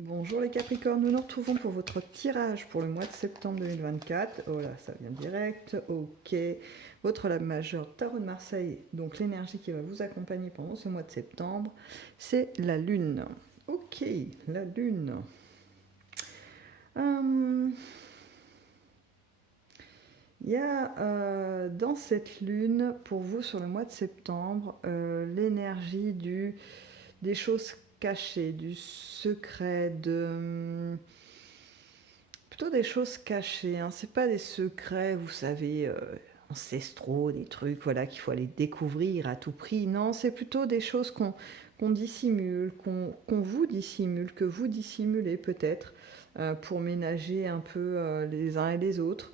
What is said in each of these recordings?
Bonjour les Capricornes, nous nous retrouvons pour votre tirage pour le mois de septembre 2024. Oh là, ça vient direct. Ok. Votre lame majeure Tarot de Marseille, donc l'énergie qui va vous accompagner pendant ce mois de septembre, c'est la Lune. Ok, la Lune. Il y a dans cette Lune, pour vous sur le mois de septembre, l'énergie des choses cachées, du secret, plutôt des choses cachées, hein. C'est pas des secrets, vous savez, ancestraux, des trucs, voilà, qu'il faut aller découvrir à tout prix. Non, c'est plutôt des choses qu'on dissimule, qu'on vous dissimule, que vous dissimulez peut-être, pour ménager un peu les uns et les autres.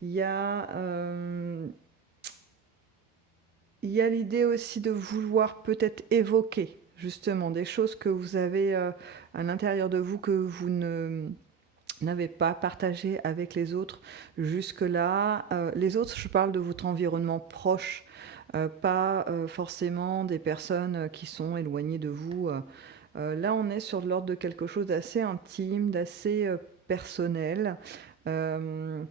Il y a, il y a l'idée aussi de vouloir peut-être évoquer justement des choses que vous avez à l'intérieur de vous que vous n'avez pas partagé avec les autres jusque-là. Les autres, je parle de votre environnement proche, pas forcément des personnes qui sont éloignées de vous. Là, on est sur l'ordre de quelque chose d'assez intime, d'assez personnel. Euh,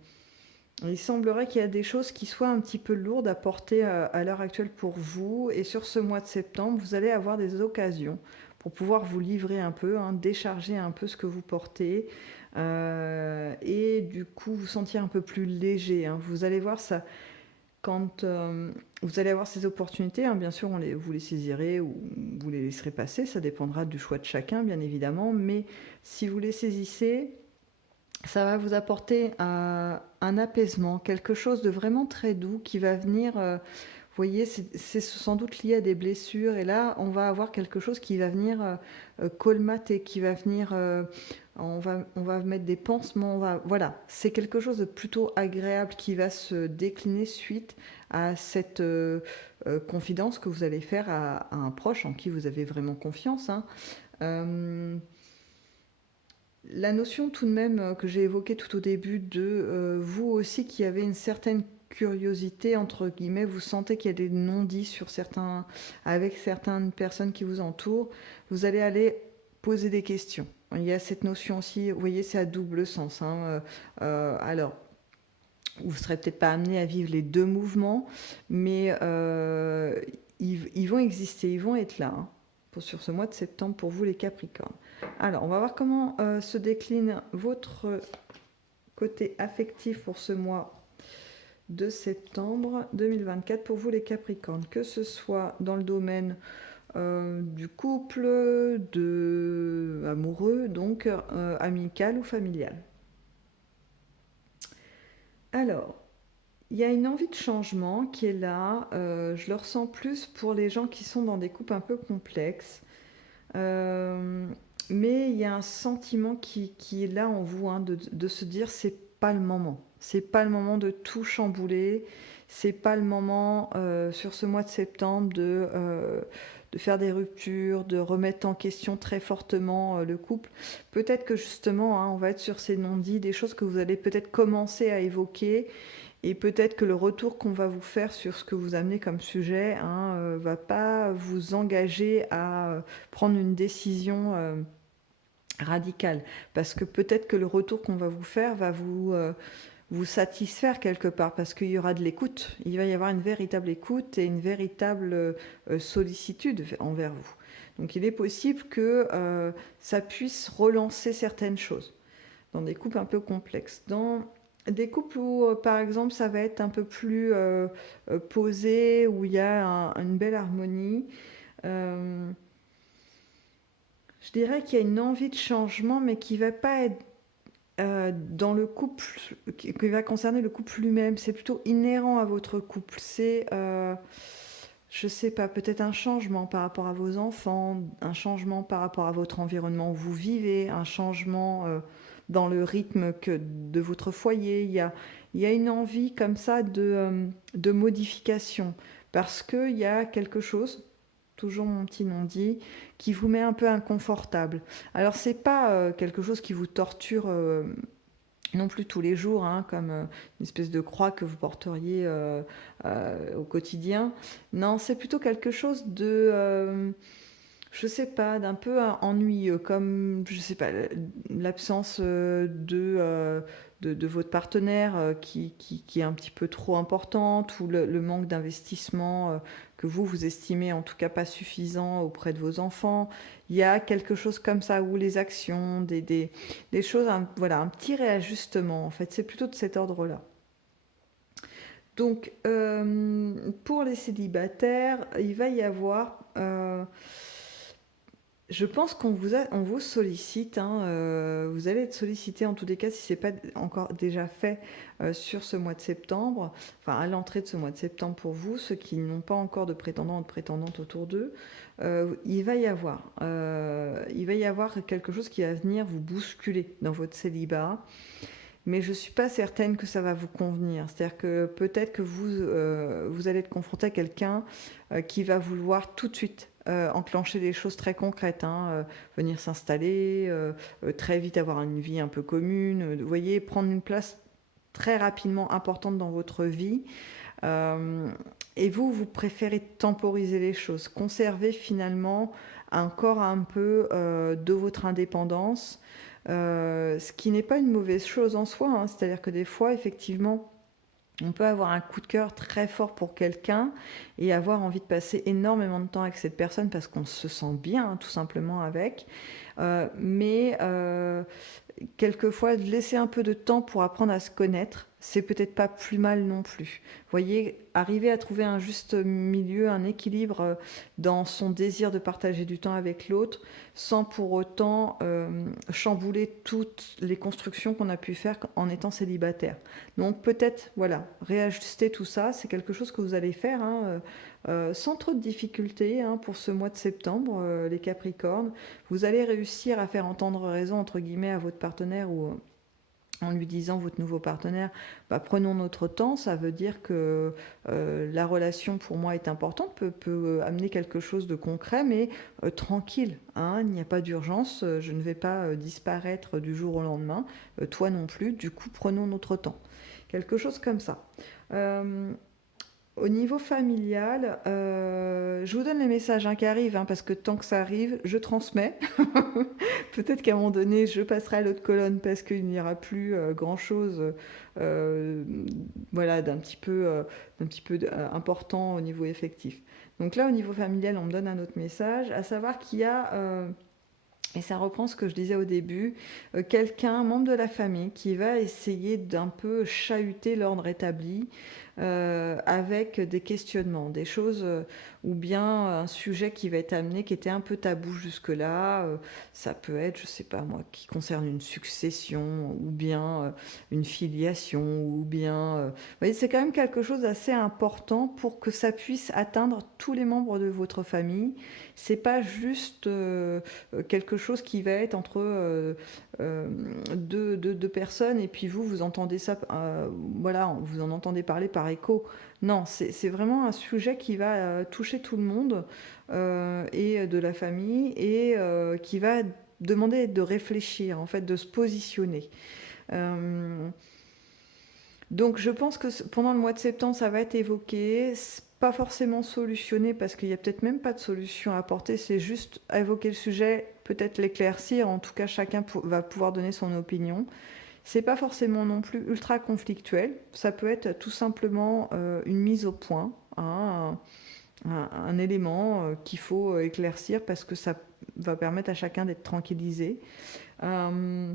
il semblerait qu'il y a des choses qui soient un petit peu lourdes à porter à l'heure actuelle pour vous. Et sur ce mois de septembre, vous allez avoir des occasions pour pouvoir vous livrer un peu, hein, décharger un peu ce que vous portez. Et du coup, vous sentir un peu plus léger, hein. Vous allez voir ça quand vous allez avoir ces opportunités. Hein, bien sûr, vous les saisirez ou vous les laisserez passer. Ça dépendra du choix de chacun, bien évidemment. Mais si vous les saisissez, ça va vous apporter un apaisement, quelque chose de vraiment très doux qui va venir. Vous voyez, c'est sans doute lié à des blessures. Et là, on va avoir quelque chose qui va venir colmater, qui va venir. On va mettre des pansements. Voilà, c'est quelque chose de plutôt agréable qui va se décliner suite à cette confidence que vous allez faire à un proche en qui vous avez vraiment confiance, hein. Euh, la notion tout de même que j'ai évoquée tout au début de vous aussi qui avez une certaine curiosité, entre guillemets, vous sentez qu'il y a des non-dits avec certaines personnes qui vous entourent, vous allez aller poser des questions. Il y a cette notion aussi, vous voyez, c'est à double sens, hein. Alors, vous ne serez peut-être pas amené à vivre les deux mouvements, mais ils vont exister, ils vont être là, hein, sur ce mois de septembre pour vous les Capricornes. Alors, on va voir comment se décline votre côté affectif pour ce mois de septembre 2024 pour vous les Capricornes, que ce soit dans le domaine du couple, amoureux, donc amical ou familial. Alors, il y a une envie de changement qui est là. Je le ressens plus pour les gens qui sont dans des couples un peu complexes. Euh, mais il y a un sentiment qui est là en vous, hein, de se dire c'est pas le moment. C'est pas le moment de tout chambouler. C'est pas le moment sur ce mois de septembre de faire des ruptures, de remettre en question très fortement le couple. Peut-être que justement, hein, on va être sur ces non-dits, des choses que vous allez peut-être commencer à évoquer. Et peut-être que le retour qu'on va vous faire sur ce que vous amenez comme sujet, hein, va pas vous engager à prendre une décision radicale. Parce que peut-être que le retour qu'on va vous faire va vous satisfaire quelque part, parce qu'il y aura de l'écoute. Il va y avoir une véritable écoute et une véritable sollicitude envers vous. Donc il est possible que ça puisse relancer certaines choses dans des couples un peu complexes. Dans des couples où, par exemple, ça va être un peu plus posé, où il y a une belle harmonie, euh, je dirais qu'il y a une envie de changement, mais qui va pas être dans le couple, qui va concerner le couple lui-même. C'est plutôt inhérent à votre couple. C'est, je sais pas, peut-être un changement par rapport à vos enfants, un changement par rapport à votre environnement où vous vivez, un changement dans le rythme de votre foyer. Il y a une envie comme ça de modification parce qu'il y a quelque chose, toujours mon petit non-dit, qui vous met un peu inconfortable. Alors c'est pas quelque chose qui vous torture non plus tous les jours, hein, comme une espèce de croix que vous porteriez au quotidien. Non, c'est plutôt quelque chose de, je sais pas, d'un peu ennuyeux, comme, je sais pas, l'absence de votre partenaire qui est un petit peu trop importante, ou le manque d'investissement que vous estimez en tout cas pas suffisant auprès de vos enfants. Il y a quelque chose comme ça, ou les actions, des choses, voilà, un petit réajustement en fait, c'est plutôt de cet ordre-là. Donc, pour les célibataires, il va y avoir, je pense on vous sollicite, hein, vous allez être sollicité en tous les cas si ce n'est pas encore déjà fait sur ce mois de septembre, enfin à l'entrée de ce mois de septembre pour vous, ceux qui n'ont pas encore de prétendants ou de prétendantes autour d'eux. Il va y avoir quelque chose qui va venir vous bousculer dans votre célibat, mais je ne suis pas certaine que ça va vous convenir. C'est-à-dire que peut-être que vous allez être confronté à quelqu'un qui va vouloir tout de suite enclencher des choses très concrètes, hein, venir s'installer, très vite avoir une vie un peu commune, vous voyez, prendre une place très rapidement importante dans votre vie. Euh, et vous préférez temporiser les choses, conserver finalement encore un peu de votre indépendance, ce qui n'est pas une mauvaise chose en soi, hein. C'est-à-dire que des fois, effectivement, on peut avoir un coup de cœur très fort pour quelqu'un et avoir envie de passer énormément de temps avec cette personne parce qu'on se sent bien, hein, tout simplement avec. Mais quelquefois, de laisser un peu de temps pour apprendre à se connaître, c'est peut-être pas plus mal non plus. Vous voyez, arriver à trouver un juste milieu, un équilibre dans son désir de partager du temps avec l'autre, sans pour autant chambouler toutes les constructions qu'on a pu faire en étant célibataire. Donc peut-être, voilà, réajuster tout ça, c'est quelque chose que vous allez faire, hein, sans trop de difficultés, hein, pour ce mois de septembre, les Capricornes. Vous allez réussir à faire entendre raison, entre guillemets, à votre partenaire, ou en lui disant, votre nouveau partenaire, bah, prenons notre temps. Ça veut dire que la relation pour moi est importante, peut amener quelque chose de concret, mais tranquille, hein, il n'y a pas d'urgence, je ne vais pas disparaître du jour au lendemain, toi non plus, du coup prenons notre temps. Quelque chose comme ça. Euh, Au niveau familial, je vous donne les messages, hein, qui arrivent, hein, parce que tant que ça arrive, je transmets. Peut-être qu'à un moment donné, je passerai à l'autre colonne parce qu'il n'y aura plus grand-chose, euh, voilà, d'un petit peu important au niveau effectif. Donc là, au niveau familial, on me donne un autre message, à savoir qu'il y a, et ça reprend ce que je disais au début, quelqu'un, membre de la famille, qui va essayer d'un peu chahuter l'ordre établi, avec des questionnements, des choses, ou bien un sujet qui va être amené, qui était un peu tabou jusque-là. Ça peut être, je sais pas moi, qui concerne une succession, ou bien une filiation, ou bien... vous voyez, c'est quand même quelque chose d'assez important pour que ça puisse atteindre tous les membres de votre famille. C'est pas juste quelque chose qui va être entre deux personnes, et puis vous entendez ça, voilà, vous en entendez parler par écho. Non, c'est vraiment un sujet qui va toucher tout le monde, et de la famille, et qui va demander de réfléchir, en fait, de se positionner. Euh, donc je pense que pendant le mois de septembre, ça va être évoqué, pas forcément solutionné, parce qu'il n'y a peut-être même pas de solution à apporter, c'est juste évoquer le sujet, peut-être l'éclaircir, en tout cas chacun va pouvoir donner son opinion. C'est pas forcément non plus ultra conflictuel, ça peut être tout simplement une mise au point, hein, un élément qu'il faut éclaircir parce que ça va permettre à chacun d'être tranquillisé. Euh,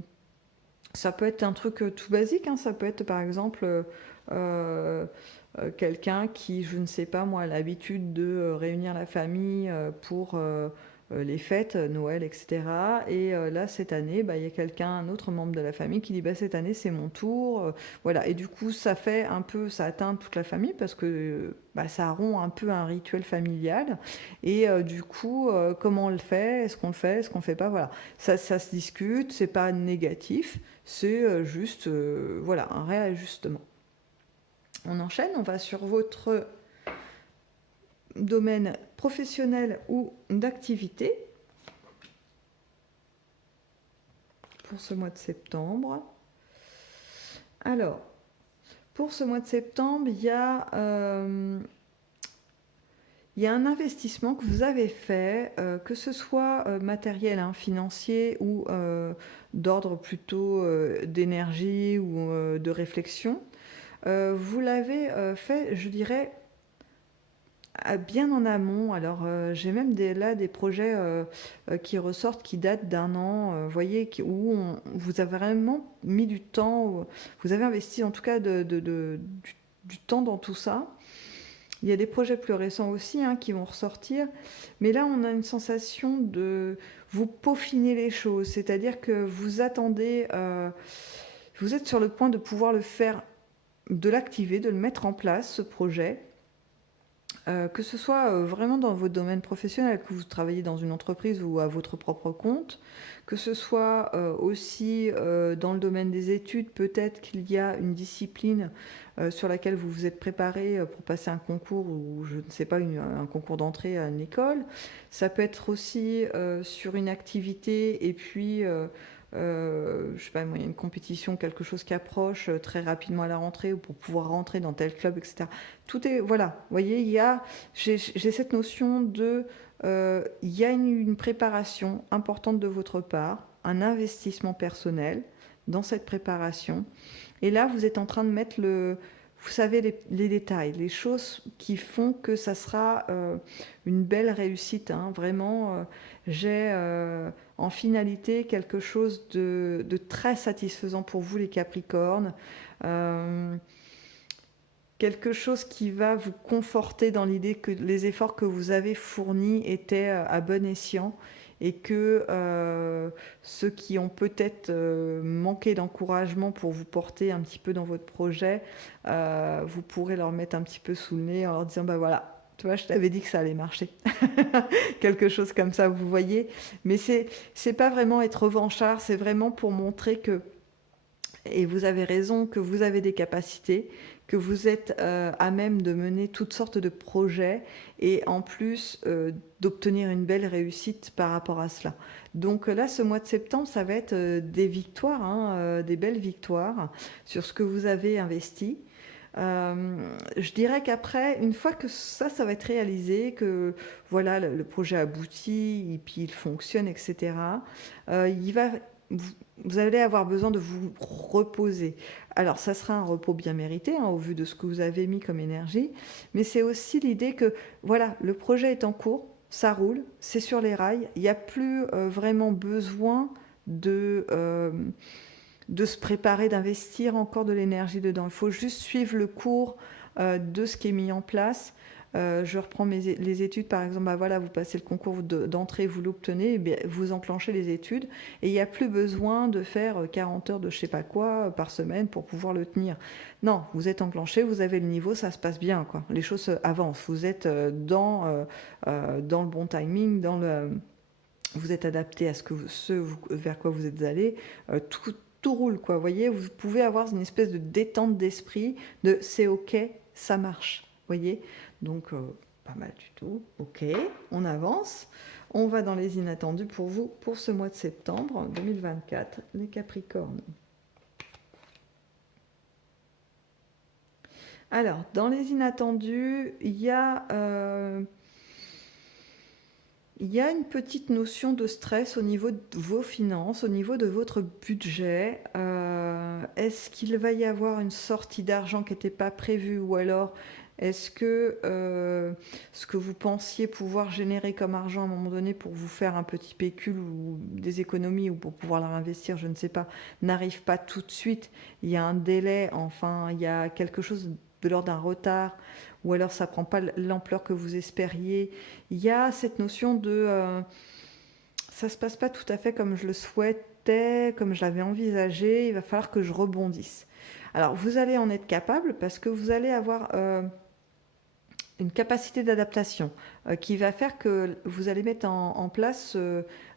Ça peut être un truc tout basique, hein. Ça peut être par exemple quelqu'un qui, je ne sais pas moi, a l'habitude de réunir la famille pour les fêtes, Noël, etc. Et là, cette année, bah, il y a quelqu'un, un autre membre de la famille qui dit, bah, cette année c'est mon tour. Voilà. Et du coup, ça fait un peu, ça atteint toute la famille parce que bah, ça rompt un peu un rituel familial. Et du coup, comment on le fait? Est-ce qu'on le fait? Est-ce qu'on le fait pas? Voilà. Ça se discute, c'est pas négatif, c'est juste voilà, un réajustement. On enchaîne, on va sur votre domaine professionnel ou d'activité pour ce mois de septembre. Alors, pour ce mois de septembre, il il y a un investissement que vous avez fait, que ce soit matériel, hein, financier ou d'ordre plutôt d'énergie ou de réflexion. Vous l'avez fait, je dirais, bien en amont. Alors, j'ai même là des projets qui ressortent, qui datent d'un an, voyez, où vous avez vraiment mis du temps, vous avez investi en tout cas du temps dans tout ça. Il y a des projets plus récents aussi, hein, qui vont ressortir, mais là on a une sensation de vous peaufiner les choses, c'est-à-dire que vous attendez, vous êtes sur le point de pouvoir le faire, de l'activer, de le mettre en place, ce projet. Que ce soit vraiment dans votre domaine professionnel, que vous travaillez dans une entreprise ou à votre propre compte, que ce soit aussi dans le domaine des études, peut-être qu'il y a une discipline sur laquelle vous vous êtes préparé pour passer un concours ou je ne sais pas, un concours d'entrée à une école. Ça peut être aussi sur une activité et puis je sais pas, il y a une compétition, quelque chose qui approche très rapidement à la rentrée ou pour pouvoir rentrer dans tel club, etc. Tout est, voilà, vous voyez, j'ai cette notion de, il y a une préparation importante de votre part, un investissement personnel dans cette préparation. Et là, vous êtes en train de mettre vous savez, les détails, les choses qui font que ça sera une belle réussite, hein. Vraiment, j'ai en finalité quelque chose de très satisfaisant pour vous, les Capricornes. Quelque chose qui va vous conforter dans l'idée que les efforts que vous avez fournis étaient à bon escient et que ceux qui ont peut-être manqué d'encouragement pour vous porter un petit peu dans votre projet, vous pourrez leur mettre un petit peu sous le nez en leur disant, bah voilà, tu vois, je t'avais dit que ça allait marcher. Quelque chose comme ça, vous voyez. Mais c'est pas vraiment être revanchard, c'est vraiment pour montrer que, et vous avez raison, que vous avez des capacités, que vous êtes à même de mener toutes sortes de projets et en plus d'obtenir une belle réussite par rapport à cela. Donc là, ce mois de septembre, ça va être des victoires, hein, des belles victoires sur ce que vous avez investi. Je dirais qu'après, une fois que ça va être réalisé, que voilà, le projet aboutit, et puis il fonctionne, etc., il va, vous allez avoir besoin de vous reposer. Alors, ça sera un repos bien mérité, hein, au vu de ce que vous avez mis comme énergie, mais c'est aussi l'idée que, voilà, le projet est en cours, ça roule, c'est sur les rails, il n'y a plus vraiment besoin de se préparer, d'investir encore de l'énergie dedans. Il faut juste suivre le cours de ce qui est mis en place. Je reprends les études, par exemple, bah voilà, vous passez le concours d'entrée, vous l'obtenez, vous enclenchez les études, et il n'y a plus besoin de faire 40 heures de je sais pas quoi par semaine pour pouvoir le tenir. Non, vous êtes enclenché, vous avez le niveau, ça se passe bien, quoi. Les choses avancent, vous êtes dans le bon timing, vous êtes adapté à vers quoi vous êtes allé, tout roule, quoi. Vous voyez, vous pouvez avoir une espèce de détente d'esprit, de c'est ok, ça marche, voyez. Donc, pas mal du tout. Ok, on avance. On va dans les inattendus pour vous, pour ce mois de septembre 2024, les Capricornes. Alors, dans les inattendus, il y a une petite notion de stress au niveau de vos finances, au niveau de votre budget. Est-ce qu'il va y avoir une sortie d'argent qui n'était pas prévue, ou alors est-ce que ce que vous pensiez pouvoir générer comme argent à un moment donné pour vous faire un petit pécule ou des économies ou pour pouvoir la réinvestir, je ne sais pas, n'arrive pas tout de suite? Il y a un délai, enfin, il y a quelque chose de l'ordre d'un retard, ou alors ça ne prend pas l'ampleur que vous espériez. Il y a cette notion de ça ne se passe pas tout à fait comme je le souhaitais, comme je l'avais envisagé, il va falloir que je rebondisse. Alors vous allez en être capable parce que vous allez avoir une capacité d'adaptation qui va faire que vous allez mettre en place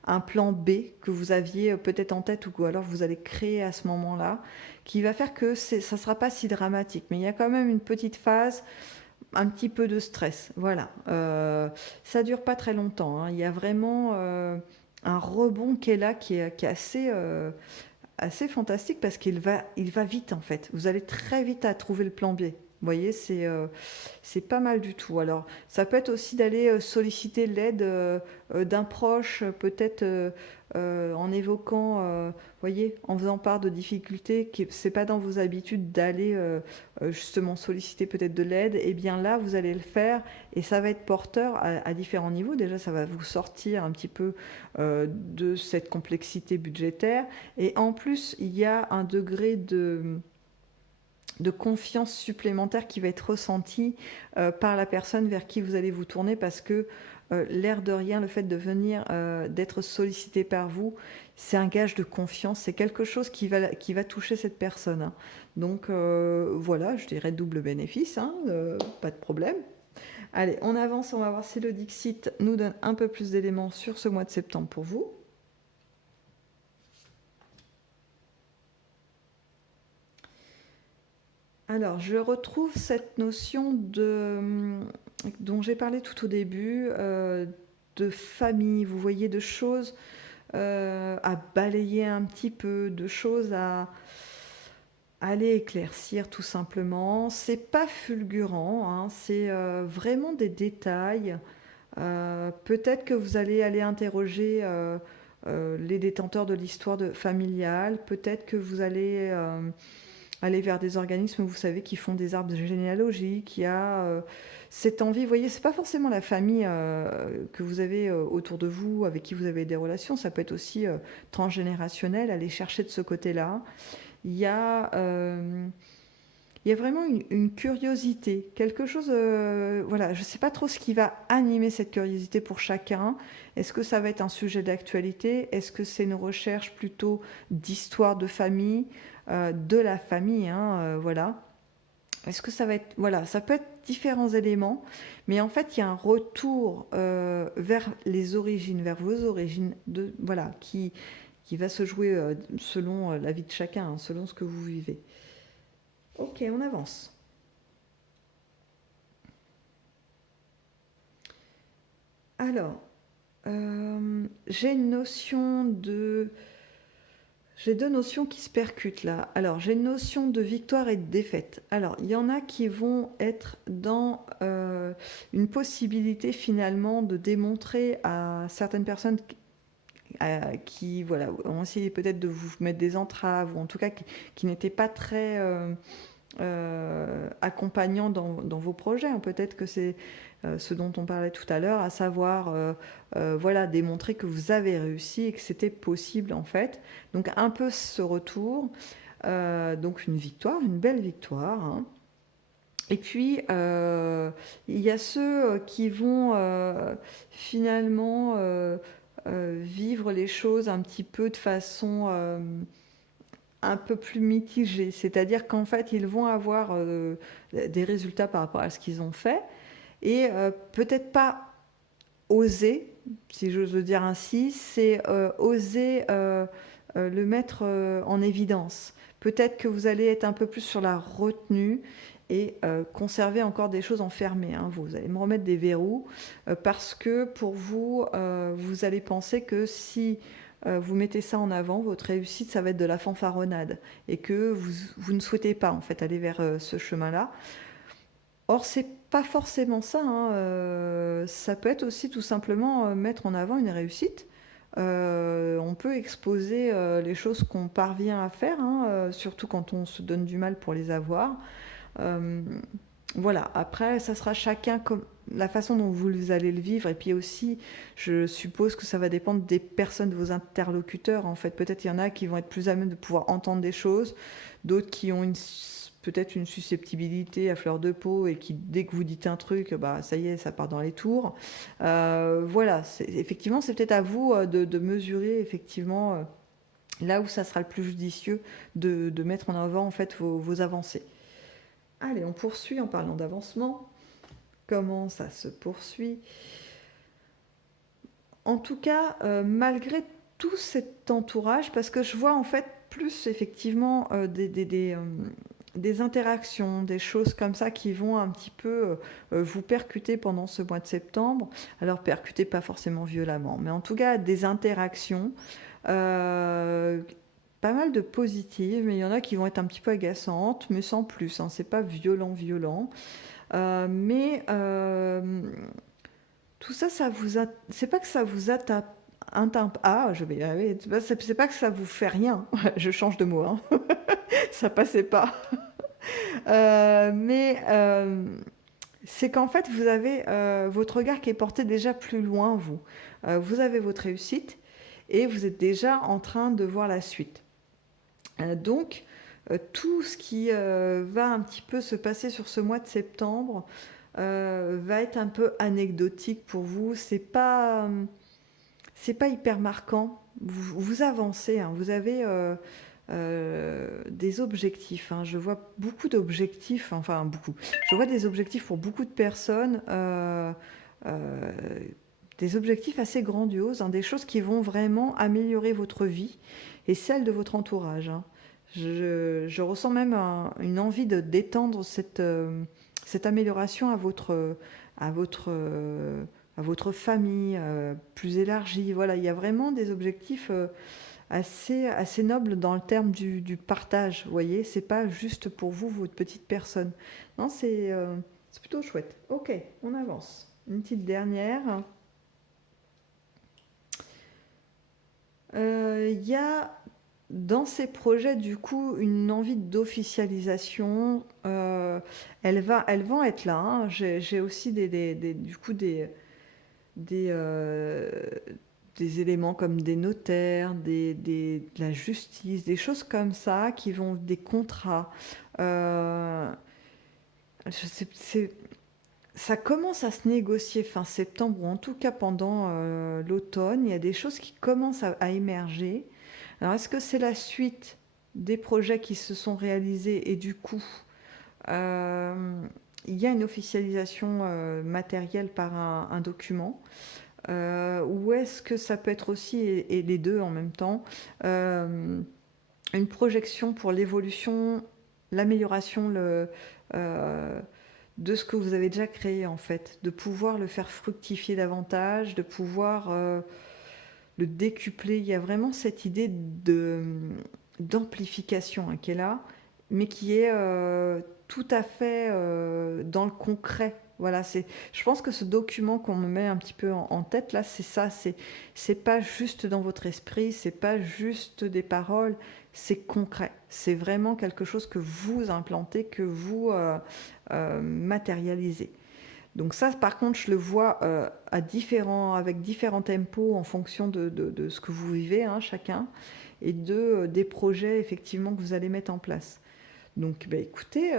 un plan B que vous aviez peut-être en tête, ou alors vous allez créer à ce moment-là, qui va faire que ça ne sera pas si dramatique. Mais il y a quand même une petite phase, un petit peu de stress. Voilà. Ça ne dure pas très longtemps, hein. Il y a vraiment un rebond qui est là, qui est assez fantastique, parce qu'il va vite en fait. Vous allez très vite à trouver le plan B. Vous voyez, c'est pas mal du tout. Alors, ça peut être aussi d'aller solliciter l'aide d'un proche, peut-être en évoquant, voyez, en faisant part de difficultés, qui c'est pas dans vos habitudes d'aller justement solliciter peut-être de l'aide. Et bien là, vous allez le faire et ça va être porteur à différents niveaux. Déjà, ça va vous sortir un petit peu de cette complexité budgétaire. Et en plus, il y a un degré de confiance supplémentaire qui va être ressenti par la personne vers qui vous allez vous tourner parce que l'air de rien, le fait de venir, d'être sollicité par vous, c'est un gage de confiance, c'est quelque chose qui va toucher cette personne, hein. Donc voilà, je dirais double bénéfice, hein, pas de problème. Allez, on avance, on va voir si le Dixit nous donne un peu plus d'éléments sur ce mois de septembre pour vous. Alors, je retrouve cette notion dont j'ai parlé tout au début, de famille, vous voyez, de choses à balayer un petit peu, de choses à aller éclaircir tout simplement. C'est pas fulgurant, hein, c'est vraiment des détails. Peut-être que vous allez aller interroger les détenteurs de l'histoire familiale, peut-être que vous allez aller vers des organismes, vous savez, qui font des arbres généalogiques. Il y a cette envie, vous voyez, c'est pas forcément la famille que vous avez autour de vous, avec qui vous avez des relations, ça peut être aussi transgénérationnel, aller chercher de ce côté-là. Il y a, euh, il y a vraiment une curiosité, quelque chose, voilà, je ne sais pas trop ce qui va animer cette curiosité pour chacun. Est-ce que ça va être un sujet d'actualité? Est-ce que c'est une recherche plutôt d'histoire de famille, de la famille, hein, voilà. Est-ce que ça va être, voilà, ça peut être différents éléments, mais en fait, il y a un retour vers les origines, vers vos origines, voilà, qui va se jouer selon la vie de chacun, hein, selon ce que vous vivez. Ok, on avance. Alors, j'ai une notion de... J'ai deux notions qui se percutent là. Alors, j'ai une notion de victoire et de défaite. Alors, il y en a qui vont être dans une possibilité finalement de démontrer à certaines personnes qui voilà, ont essayé peut-être de vous mettre des entraves, ou en tout cas qui n'étaient pas très accompagnants dans vos projets. Peut-être que c'est ce dont on parlait tout à l'heure, à savoir voilà, démontrer que vous avez réussi et que c'était possible en fait. Donc un peu ce retour, donc une victoire, une belle victoire, hein. Et puis, il y a ceux qui vont finalement vivre les choses un petit peu de façon un peu plus mitigée. C'est-à-dire qu'en fait, ils vont avoir des résultats par rapport à ce qu'ils ont fait et peut-être pas oser, si j'ose le dire ainsi, c'est oser le mettre en évidence. Peut-être que vous allez être un peu plus sur la retenue et conserver encore des choses enfermées, hein. Vous allez me remettre des verrous parce que pour vous, vous allez penser que si vous mettez ça en avant, votre réussite, ça va être de la fanfaronnade et que vous ne souhaitez pas en fait aller vers ce chemin-là. Or, c'est pas forcément ça, hein. Ça peut être aussi tout simplement mettre en avant une réussite. On peut exposer les choses qu'on parvient à faire, hein, surtout quand on se donne du mal pour les avoir. Euh, voilà, après, ça sera chacun comme la façon dont vous allez le vivre. Et puis aussi, je suppose que ça va dépendre des personnes, de vos interlocuteurs. En fait, peut-être il y en a qui vont être plus à même de pouvoir entendre des choses, d'autres qui ont peut-être une susceptibilité à fleur de peau et qui, dès que vous dites un truc, bah, ça y est, ça part dans les tours. Voilà, effectivement, c'est peut-être à vous de mesurer effectivement là où ça sera le plus judicieux de mettre en avant en fait vos avancées. Allez, on poursuit en parlant d'avancement. Comment ça se poursuit? En tout cas, malgré tout cet entourage, parce que je vois en fait plus effectivement des interactions, des choses comme ça qui vont un petit peu vous percuter pendant ce mois de septembre. Alors percuter pas forcément violemment, mais en tout cas des interactions pas mal de positives, mais il y en a qui vont être un petit peu agaçantes, mais sans plus, hein, c'est pas violent, violent. Mais tout ça, c'est pas que ça vous attaque. Ah, je vais y arriver. C'est pas que ça vous fait rien. Je change de mot, hein. Ça passait pas. Mais c'est qu'en fait, vous avez votre regard qui est porté déjà plus loin, vous. Vous avez votre réussite et vous êtes déjà en train de voir la suite. Donc, tout ce qui va un petit peu se passer sur ce mois de septembre va être un peu anecdotique pour vous. C'est pas hyper marquant. Vous avancez, hein. Vous avez des objectifs, hein. Je vois beaucoup d'objectifs, enfin beaucoup. Je vois des objectifs pour beaucoup de personnes, euh, des objectifs assez grandioses, hein, des choses qui vont vraiment améliorer votre vie et celle de votre entourage, hein. Je ressens même une envie d'étendre cette amélioration à votre, à votre famille plus élargie. Voilà, il y a vraiment des objectifs assez nobles dans le terme du partage. Vous voyez, c'est pas juste pour vous, votre petite personne. Non, c'est plutôt chouette. Ok, on avance. Une petite dernière. Il y a dans ces projets, du coup, une envie d'officialisation. Elles vont être là, hein. J'ai aussi du coup, des, euh, des éléments comme des notaires, de la justice, des choses comme ça, des contrats. Euh, ça commence à se négocier fin septembre, ou en tout cas pendant l'automne. Il y a des choses qui commencent à émerger. Alors, est-ce que c'est la suite des projets qui se sont réalisés et du coup, euh, il y a une officialisation matérielle par un document, ou est-ce que ça peut être aussi, et les deux en même temps, une projection pour l'évolution, l'amélioration de ce que vous avez déjà créé en fait, de pouvoir le faire fructifier davantage, de pouvoir le décupler. Il y a vraiment cette idée d'amplification, hein, qui est là, mais qui est tout à fait dans le concret. Voilà, je pense que ce document qu'on me met un petit peu en tête, là, c'est ça. C'est pas juste dans votre esprit, c'est pas juste des paroles, c'est concret. C'est vraiment quelque chose que vous implantez, que vous matérialisez. Donc ça, par contre, je le vois avec différents tempos en fonction de ce que vous vivez, hein, chacun, et des projets effectivement que vous allez mettre en place. Donc, bah, écoutez,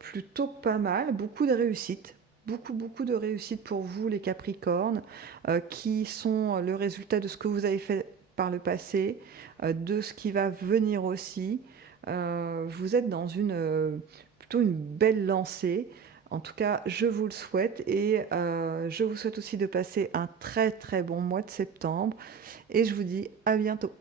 plutôt pas mal, beaucoup de réussite. Beaucoup de réussite pour vous, les Capricornes, qui sont le résultat de ce que vous avez fait par le passé, de ce qui va venir aussi. Vous êtes dans plutôt une belle lancée. En tout cas, je vous le souhaite et je vous souhaite aussi de passer un très très bon mois de septembre et je vous dis à bientôt.